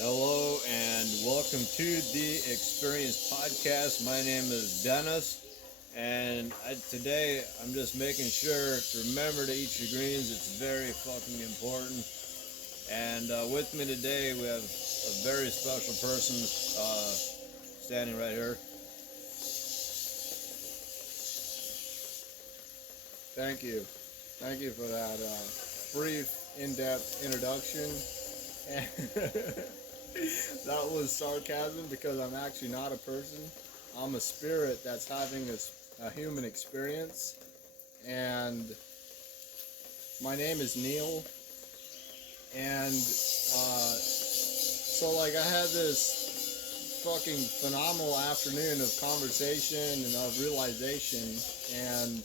Hello and welcome to the Experience Podcast. My name is Dennis, and today I'm just making sure to remember to eat your greens. It's very fucking important. And with me today we have a very special person standing right here. Thank you. Thank you for that brief, in-depth introduction. That was sarcasm because I'm actually not a person. I'm a spirit that's having a human experience. And my name is Neil. And so I had this fucking phenomenal afternoon of conversation and of realization. And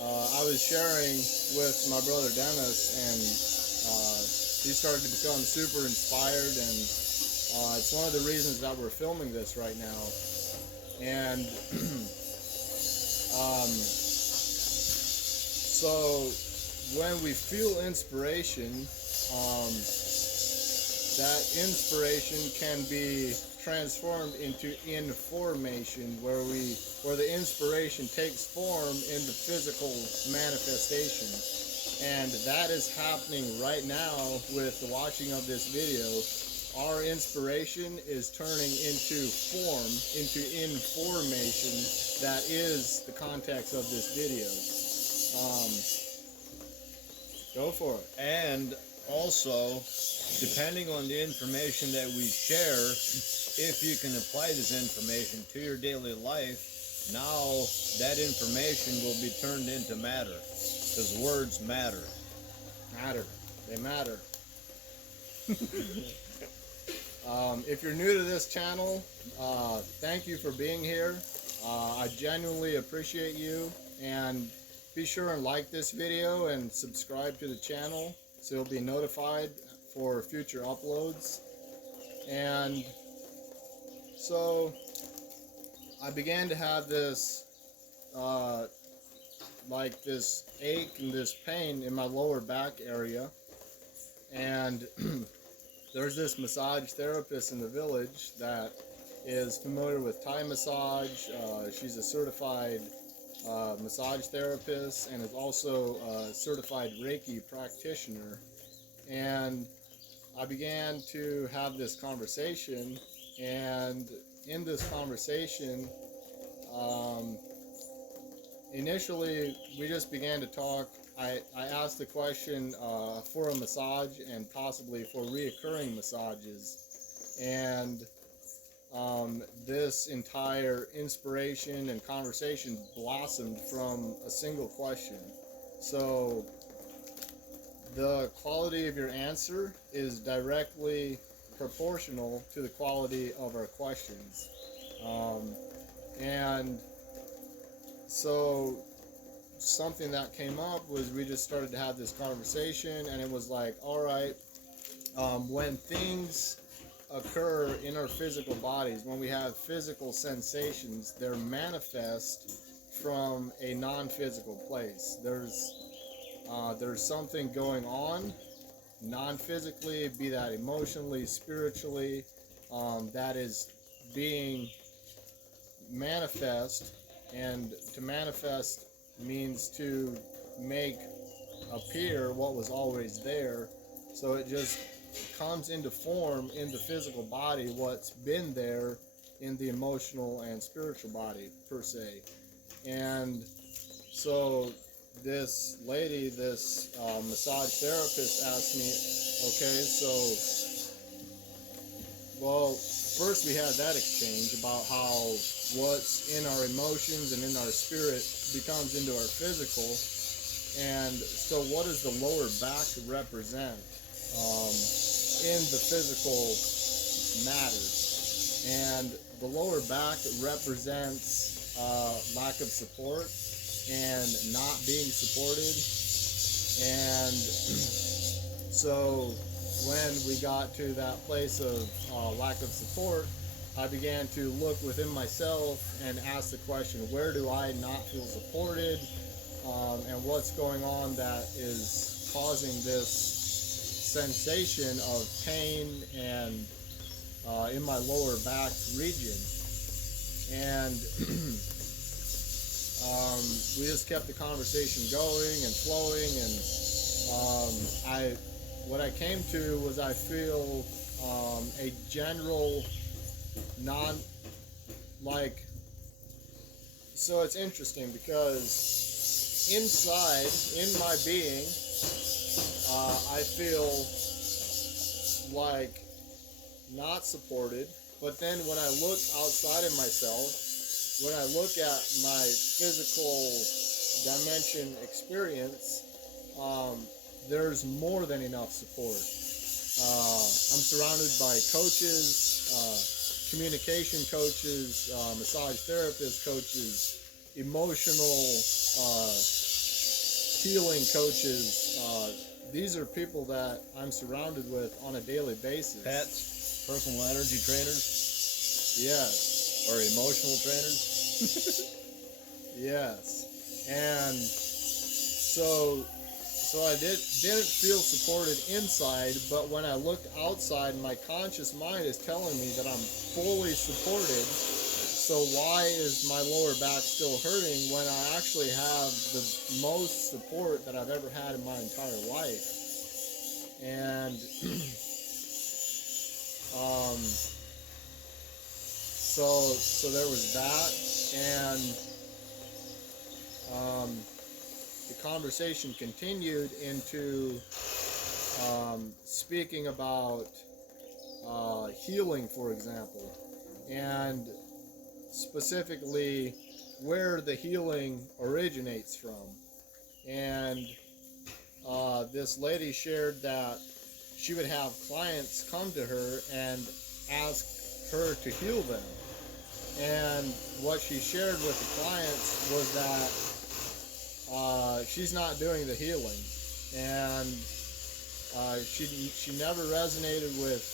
I was sharing with my brother Dennis, and he started to become super inspired, and it's one of the reasons that we're filming this right now. And so when we feel inspiration, that inspiration can be transformed into information, where the inspiration takes form in the physical manifestation. And that is happening right now with the watching of this video. Our inspiration is turning into form, into information that is the context of this video. Go for it. And also, depending on the information that we share, if you can apply this information to your daily life, now that information will be turned into matter. Because words matter. They matter. If you're new to this channel, thank you for being here. I genuinely appreciate you. And be sure and like this video and subscribe to the channel so you'll be notified for future uploads. And so I began to have this this ache and this pain in my lower back area. And there's this massage therapist in the village that is familiar with Thai massage. She's a certified massage therapist and is also a certified Reiki practitioner. And I began to have this conversation, and in this conversation, initially we just began to talk. I asked the question for a massage and possibly for reoccurring massages, and this entire inspiration and conversation blossomed from a single question. So the quality of your answer is directly proportional to the quality of our questions. And so something that came up was we just started to have this conversation, and it was like, all right, when things occur in our physical bodies, when we have physical sensations, they're manifest from a non-physical place. There's something going on non-physically, be that emotionally, spiritually, that is being manifest. And to manifest means to make appear what was always there. So it just comes into form in the physical body, what's been there in the emotional and spiritual body per se. And so this lady, this massage therapist asked me, okay, so, well, first we had that exchange about how what's in our emotions and in our spirit becomes into our physical. And so what does the lower back represent in the physical matters? And the lower back represents lack of support and not being supported. And so when we got to that place of lack of support, I began to look within myself and ask the question, where do I not feel supported, and what's going on that is causing this sensation of pain and in my lower back region. And we just kept the conversation going and flowing, and what I came to was I feel a general so it's interesting because inside, in my being, I feel like not supported, but then when I look outside of myself, when I look at my physical dimension experience, there's more than enough support. I'm surrounded by coaches, communication coaches, massage therapist coaches, emotional healing coaches. These are people that I'm surrounded with on a daily basis. Pets, personal energy trainers. Yes. Or emotional trainers. Yes. And so I didn't feel supported inside, but when I looked outside, my conscious mind is telling me that I'm fully supported. So why is my lower back still hurting when I actually have the most support that I've ever had in my entire life? And so there was that, and the conversation continued into speaking about healing, for example, and specifically where the healing originates from. And this lady shared that she would have clients come to her and ask her to heal them. And what she shared with the clients was that she's not doing the healing, and she never resonated with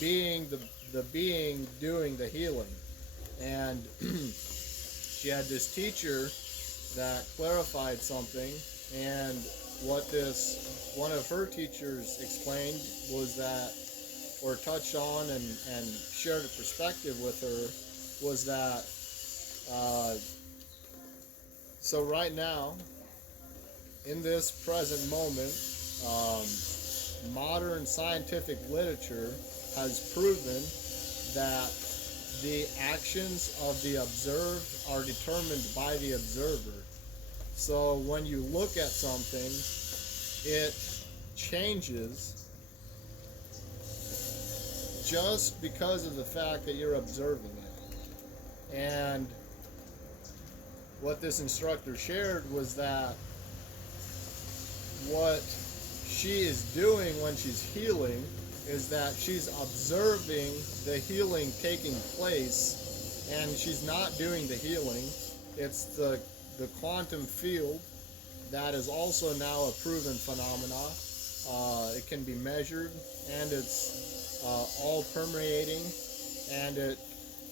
being the being doing the healing. And she had this teacher that clarified something, and what this one of her teachers explained was that, or touched on and shared a perspective with her, was that so right now, in this present moment, modern scientific literature has proven that the actions of the observed are determined by the observer. So when you look at something, it changes just because of the fact that you're observing it. And what this instructor shared was that what she is doing when she's healing is that she's observing the healing taking place, and she's not doing the healing. It's the quantum field that is also now a proven phenomena. It can be measured, and it's all permeating, and it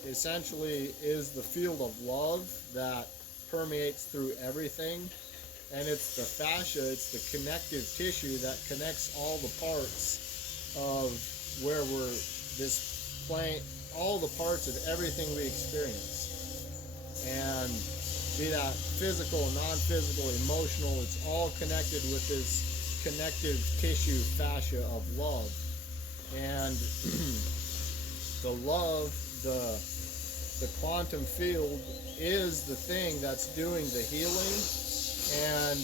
essentially is the field of love that permeates through everything. And it's the fascia, it's the connective tissue that connects all the parts of where we're this plane, all the parts of everything we experience. And be that physical, non-physical, emotional, it's all connected with this connective tissue fascia of love. And the love, the quantum field is the thing that's doing the healing. And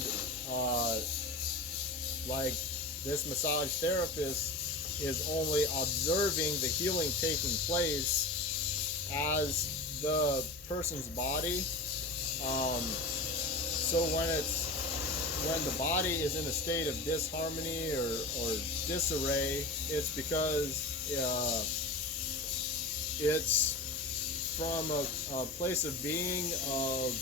like this massage therapist is only observing the healing taking place as the person's body. So when the body is in a state of disharmony or disarray, it's because it's from a place of being of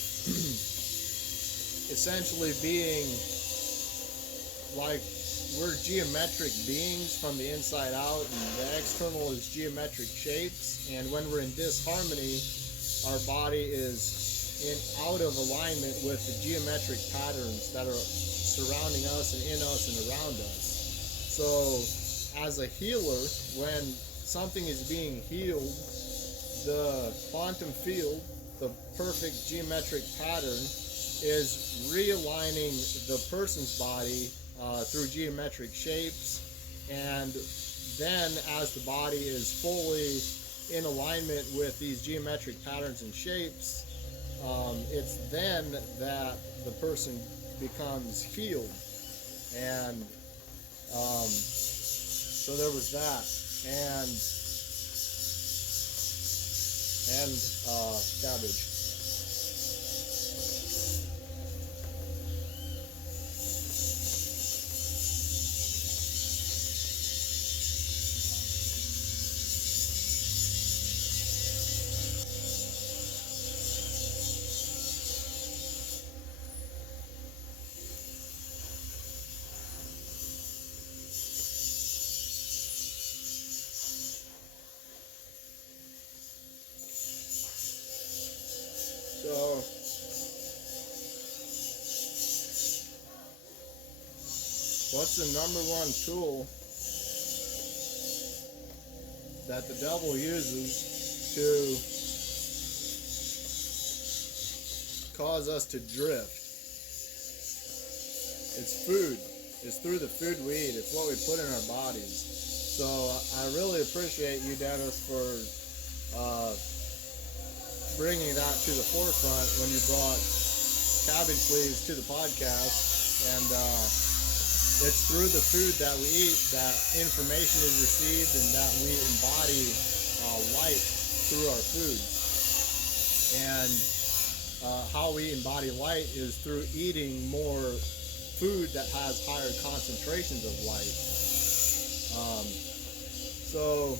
essentially being like we're geometric beings from the inside out, and the external is geometric shapes, and when we're in disharmony, our body is out of alignment with the geometric patterns that are surrounding us and in us and around us. So as a healer, when something is being healed, the quantum field, the perfect geometric pattern, is realigning the person's body through geometric shapes. And then as the body is fully in alignment with these geometric patterns and shapes, it's then that the person becomes healed. And so there was that. And cabbage. So what's the number one tool that the devil uses to cause us to drift? It's food. It's through the food we eat. It's what we put in our bodies. So I really appreciate you, Dennis, for bringing that to the forefront when you brought cabbage leaves to the podcast. And it's through the food that we eat that information is received and that we embody light through our foods. And how we embody light is through eating more food that has higher concentrations of light. So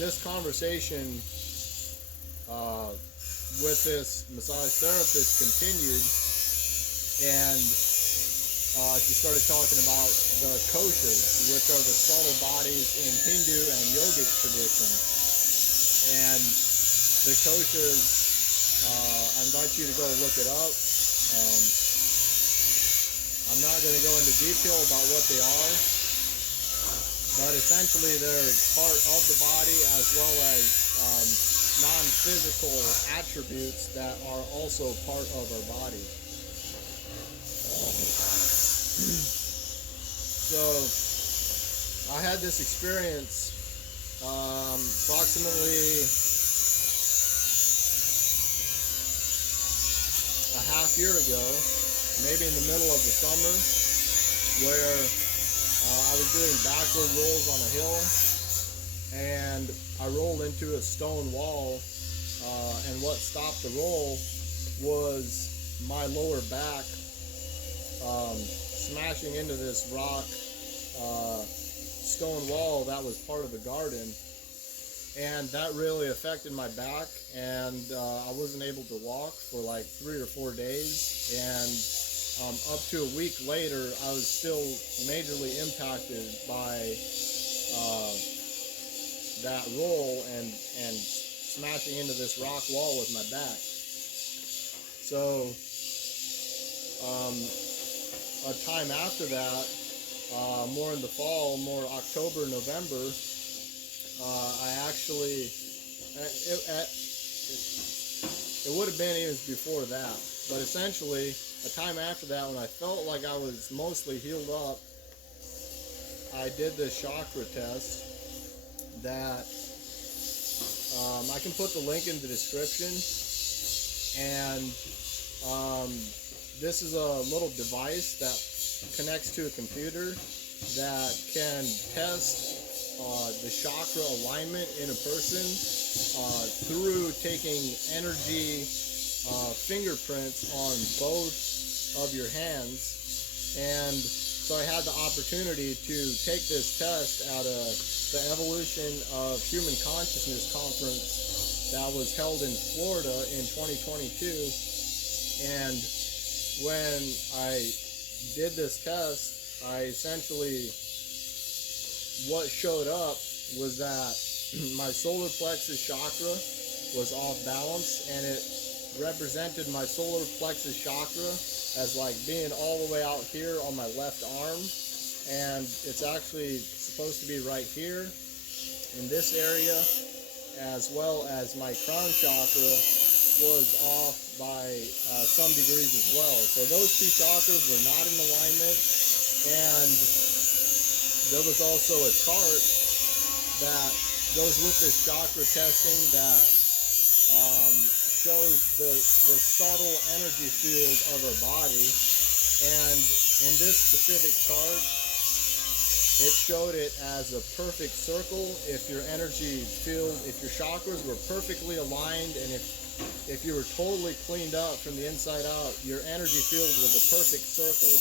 this conversation with this massage therapist continued, and she started talking about the koshas, which are the subtle bodies in Hindu and yogic tradition. And the koshas, I invite you to go look it up. I'm not going to go into detail about what they are, but essentially they're part of the body as well as non-physical attributes that are also part of our body. So I had this experience approximately a half year ago, maybe in the middle of the summer, where I was doing backward rolls on a hill, and I rolled into a stone wall, and what stopped the roll was my lower back smashing into this rock stone wall that was part of the garden, and that really affected my back, and I wasn't able to walk for like 3 or 4 days, and up to a week later I was still majorly impacted by that roll and smashing into this rock wall with my back. So a time after that, more in the fall, more October, November, I actually, it would have been even before that, but essentially a time after that, when I felt like I was mostly healed up, I did this chakra test that I can put the link in the description, and this is a little device that connects to a computer that can test the chakra alignment in a person through taking energy fingerprints on both of your hands. And so I had the opportunity to take this test at the Evolution of Human Consciousness conference that was held in Florida in 2022. And when I did this test, I essentially, what showed up was that my solar plexus chakra was off balance, and it represented my solar plexus chakra as like being all the way out here on my left arm, and it's actually supposed to be right here in this area, as well as my crown chakra was off by some degrees as well. So those two chakras were not in alignment, and there was also a chart that goes with this chakra testing that shows the subtle energy field of our body. And in this specific chart, it showed it as a perfect circle. If your energy field, if your chakras were perfectly aligned, and if you were totally cleaned up from the inside out, your energy field was a perfect circle.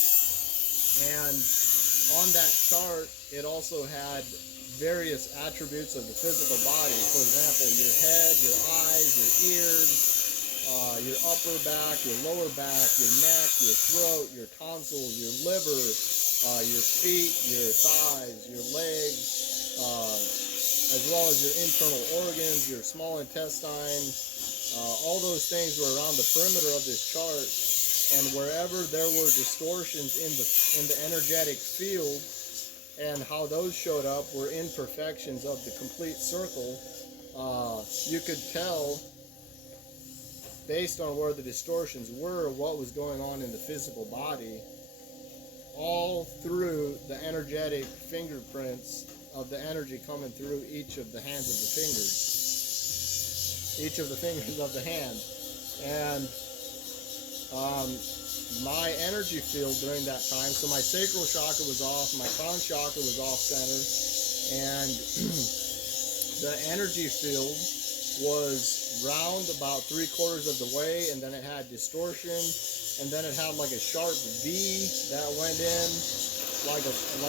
And on that chart, it also had various attributes of the physical body. For example, your head, your eyes, your ears, your upper back, your lower back, your neck, your throat, your tonsils, your liver, your feet, your thighs, your legs, as well as your internal organs, your small intestine. All those things were around the perimeter of this chart, and wherever there were distortions in the energetic field, and how those showed up were imperfections of the complete circle. You could tell, based on where the distortions were, what was going on in the physical body, all through the energetic fingerprints of the energy coming through each of the hands of the fingers. Each of the fingers of the hand. And my energy field during that time, so my sacral chakra was off, my crown chakra was off center, and the energy field was round about 3/4 of the way, and then it had distortion, and then it had like a sharp V that went in, like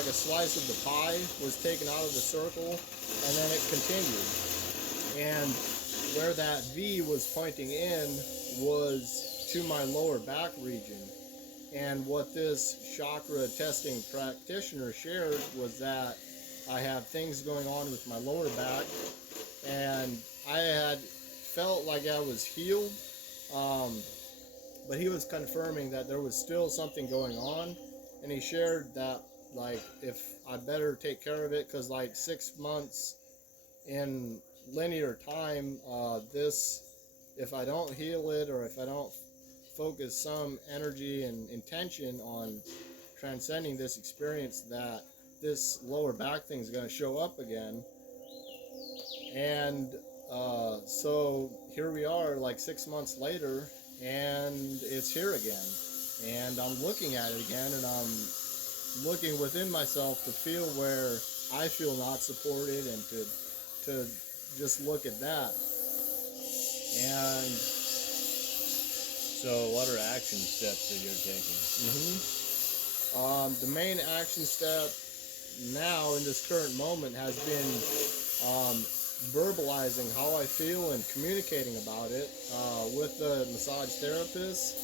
a slice of the pie was taken out of the circle, and then it continued. And where that V was pointing in was to my lower back region. And what this chakra testing practitioner shared was that I have things going on with my lower back, and I had felt like I was healed, but he was confirming that there was still something going on, and he shared that, like, if I better take care of it, because like 6 months in linear time, if I don't heal it, or if I don't focus some energy and intention on transcending this experience, that this lower back thing is going to show up again. And so here we are, like 6 months later, and it's here again. And I'm looking at it again, and I'm looking within myself to feel where I feel not supported, and to just look at that. And so what are action steps that you're taking? The main action step now in this current moment has been verbalizing how I feel and communicating about it with the massage therapist,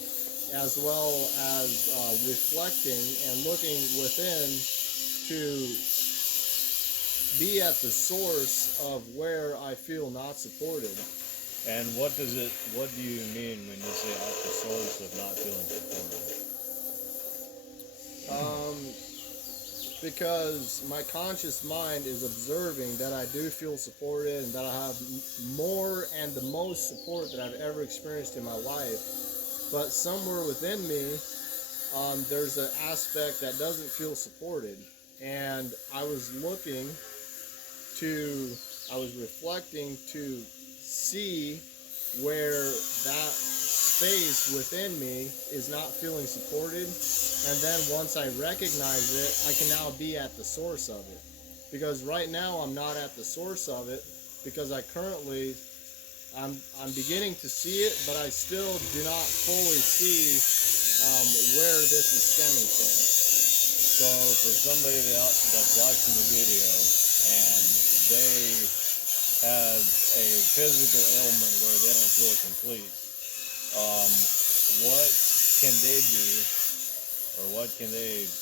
as well as reflecting and looking within to be at the source of where I feel not supported. And what do you mean when you say at the source of not feeling supported? Because my conscious mind is observing that I do feel supported, and that I have more and the most support that I've ever experienced in my life. But somewhere within me, there's an aspect that doesn't feel supported. And I was reflecting to see where that space within me is not feeling supported, and then once I recognize it, I can now be at the source of it. Because right now I'm not at the source of it, because I'm beginning to see it, but I still do not fully see where this is stemming from. So for somebody that's watching the video and they have a physical ailment where they don't feel complete, what can they do, or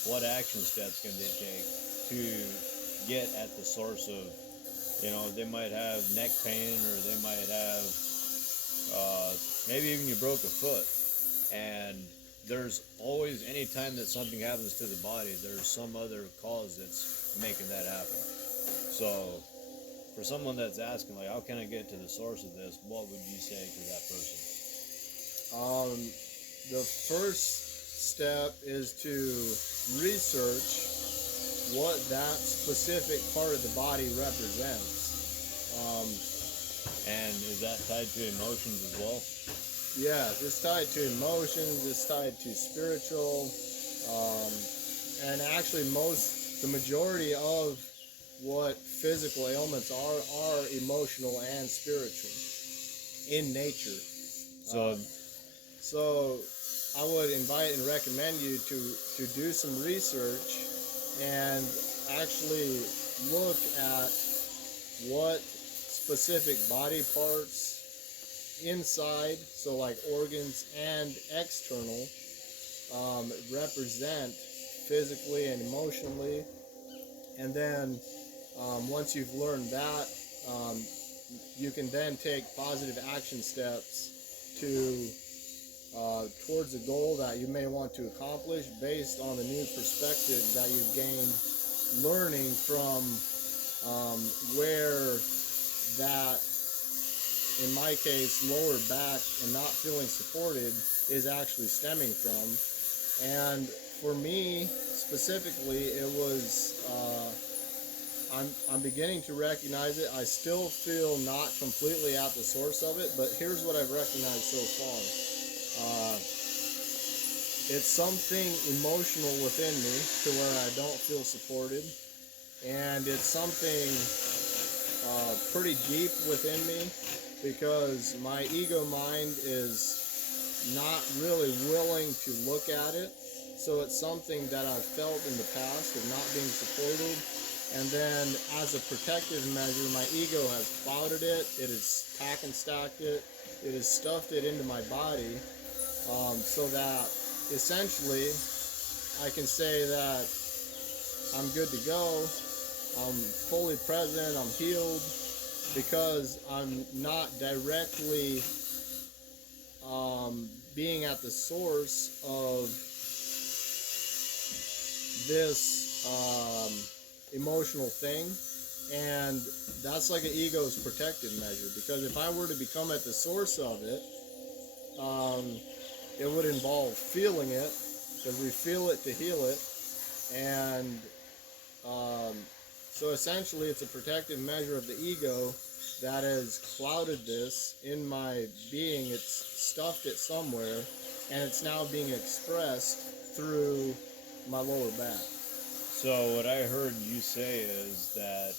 what action steps can they take to get at the source of, they might have neck pain, or they might have, maybe even you broke a foot, and there's always, anytime that something happens to the body, there's some other cause that's making that happen. So for someone that's asking, like, how can I get to the source of this, what would you say to that person? The first step is to research what that specific part of the body represents. And is that tied to emotions as well? Yeah, it's tied to emotions, it's tied to spiritual, and actually the majority of what physical ailments are emotional and spiritual in nature. So I would invite and recommend you to do some research and actually look at what specific body parts inside, so like organs and external, represent physically and emotionally. And then once you've learned that, you can then take positive action steps to towards a goal that you may want to accomplish based on the new perspective that you've gained learning from where that, in my case, lower back and not feeling supported is actually stemming from. And for me specifically, it was I'm beginning to recognize it. I still feel not completely at the source of it, but here's what I've recognized so far. It's something emotional within me to where I don't feel supported, and it's something pretty deep within me because my ego mind is not really willing to look at it. So it's something that I've felt in the past of not being supported, and then as a protective measure, my ego has clouded it, it has pack and stacked it, it has stuffed it into my body, so that essentially I can say that I'm good to go, I'm fully present, I'm healed, because I'm not directly being at the source of this emotional thing. And that's like an ego's protective measure, because if I were to become at the source of it, it would involve feeling it, because we feel it to heal it. And so essentially it's a protective measure of the ego that has clouded this in my being. It's stuffed it somewhere, and it's now being expressed through my lower back. So what I heard you say is that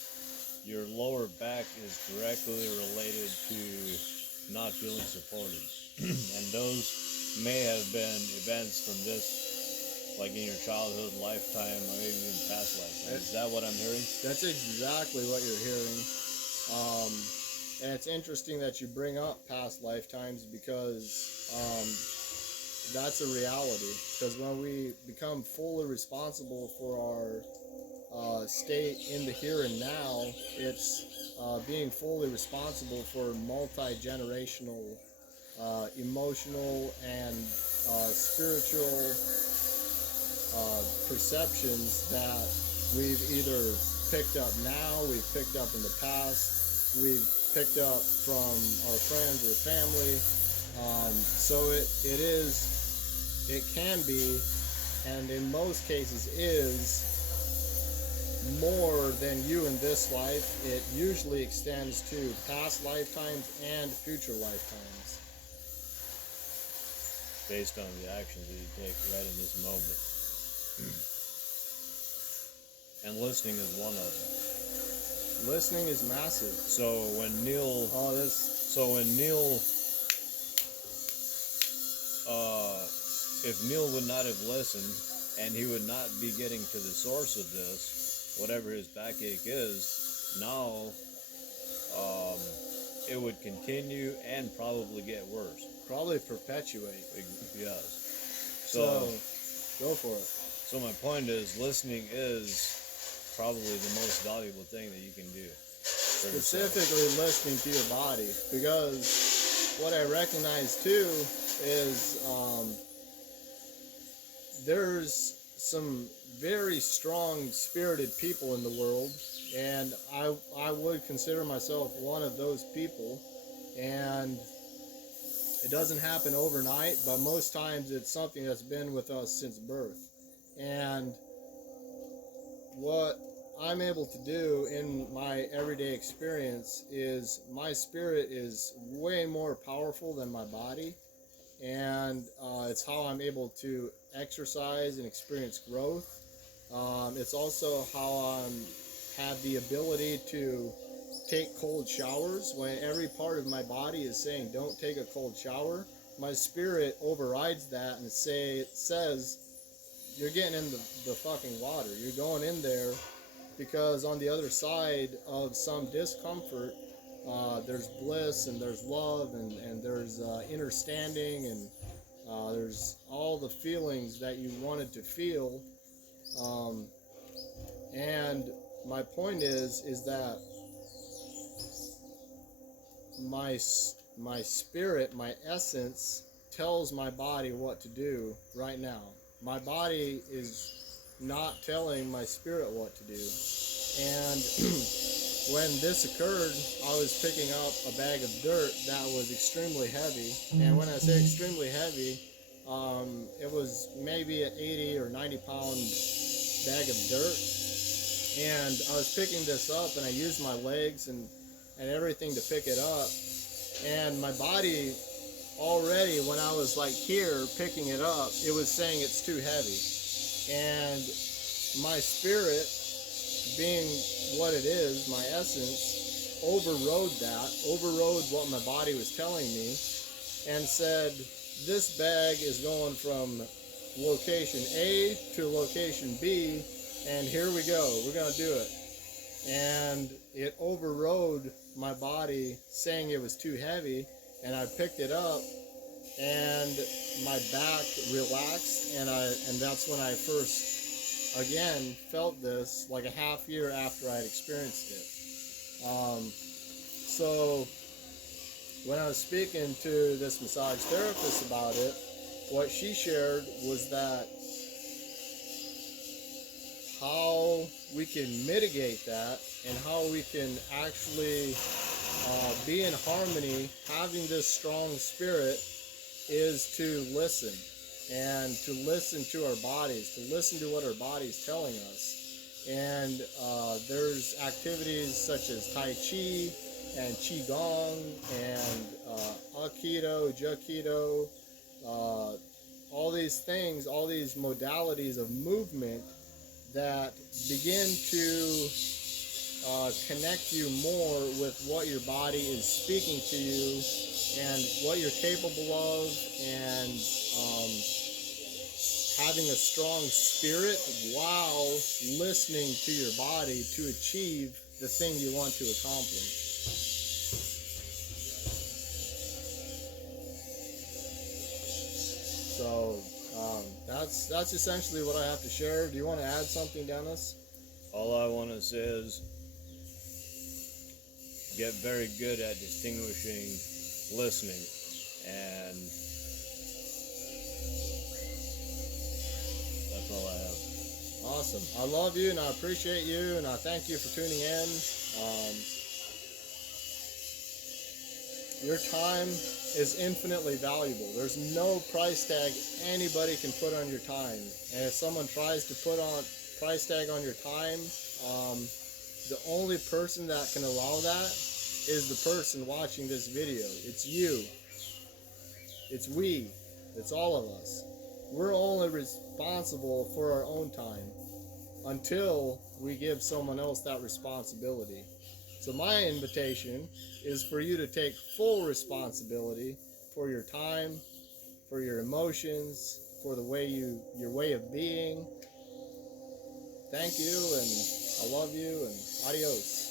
your lower back is directly related to not feeling supported. And those may have been events from this, like in your childhood, lifetime, or maybe even past lifetimes. Is that what I'm hearing? That's exactly what you're hearing. And it's interesting that you bring up past lifetimes, because that's a reality. Because when we become fully responsible for our state in the here and now, it's being fully responsible for multi-generational emotional and spiritual perceptions that we've either picked up now, we've picked up in the past, we've picked up from our friends or family. So it can be, and in most cases is, more than you in this life. It usually extends to past lifetimes and future lifetimes. Based on the actions that you take right in this moment. And listening is one of them. Listening is massive. So when Neil if Neil would not have listened, and he would not be getting to the source of this, whatever his backache is, now it would continue and probably get worse. Probably perpetuate. Yes. So go for it. So my point is, listening is probably the most valuable thing that you can do. Specifically listening to your body, because what I recognize too is there's some very strong spirited people in the world, and I would consider myself one of those people. And it doesn't happen overnight, but most times it's something that's been with us since birth. And what I'm able to do in my everyday experience is my spirit is way more powerful than my body, and it's how I'm able to exercise and experience growth. It's also how I have the ability to take cold showers when every part of my body is saying don't take a cold shower. My spirit overrides that and says you're getting in the fucking water. You're going in there because on the other side of some discomfort, there's bliss and there's love and there's understanding and there's all the feelings that you wanted to feel. And my point is that my spirit, my essence, tells my body what to do right now. My body is not telling my spirit what to do. And when this occurred, I was picking up a bag of dirt that was extremely heavy. And when I say extremely heavy, it was maybe an 80 or 90 pound bag of dirt. And I was picking this up and I used my legs and everything to pick it up. And my body already, when I was like here picking it up, it was saying it's too heavy. And my spirit, being what it is, my essence, overrode what my body was telling me, and said, this bag is going from location A to location B, and here we go, we're going to do it. And it overrode my body saying it was too heavy, and I picked it up, and my back relaxed, and that's when I first again felt this, like a half year after I had experienced it. So when I was speaking to this massage therapist about it, what she shared was that how we can mitigate that and how we can actually be in harmony, having this strong spirit, is to listen, and to listen to our bodies, to listen to what our body's telling us. And there's activities such as Tai Chi and Qigong and Aikido, Jukido, all these things, all these modalities of movement that begin to connect you more with what your body is speaking to you and what you're capable of, and having a strong spirit while listening to your body to achieve the thing you want to accomplish. So that's essentially what I have to share. Do you want to add something, Dennis? All I want to say is get very good at distinguishing listening, and that's all I have. Awesome. I love you and I appreciate you and I thank you for tuning in. Your time is infinitely valuable. There's no price tag anybody can put on your time. And if someone tries to put on price tag on your time, the only person that can allow that is the person watching this video. It's you. It's we. It's all of us. We're only responsible for our own time until we give someone else that responsibility. So my invitation is for you to take full responsibility for your time, for your emotions, for the way your way of being. Thank you, and I love you, and adios.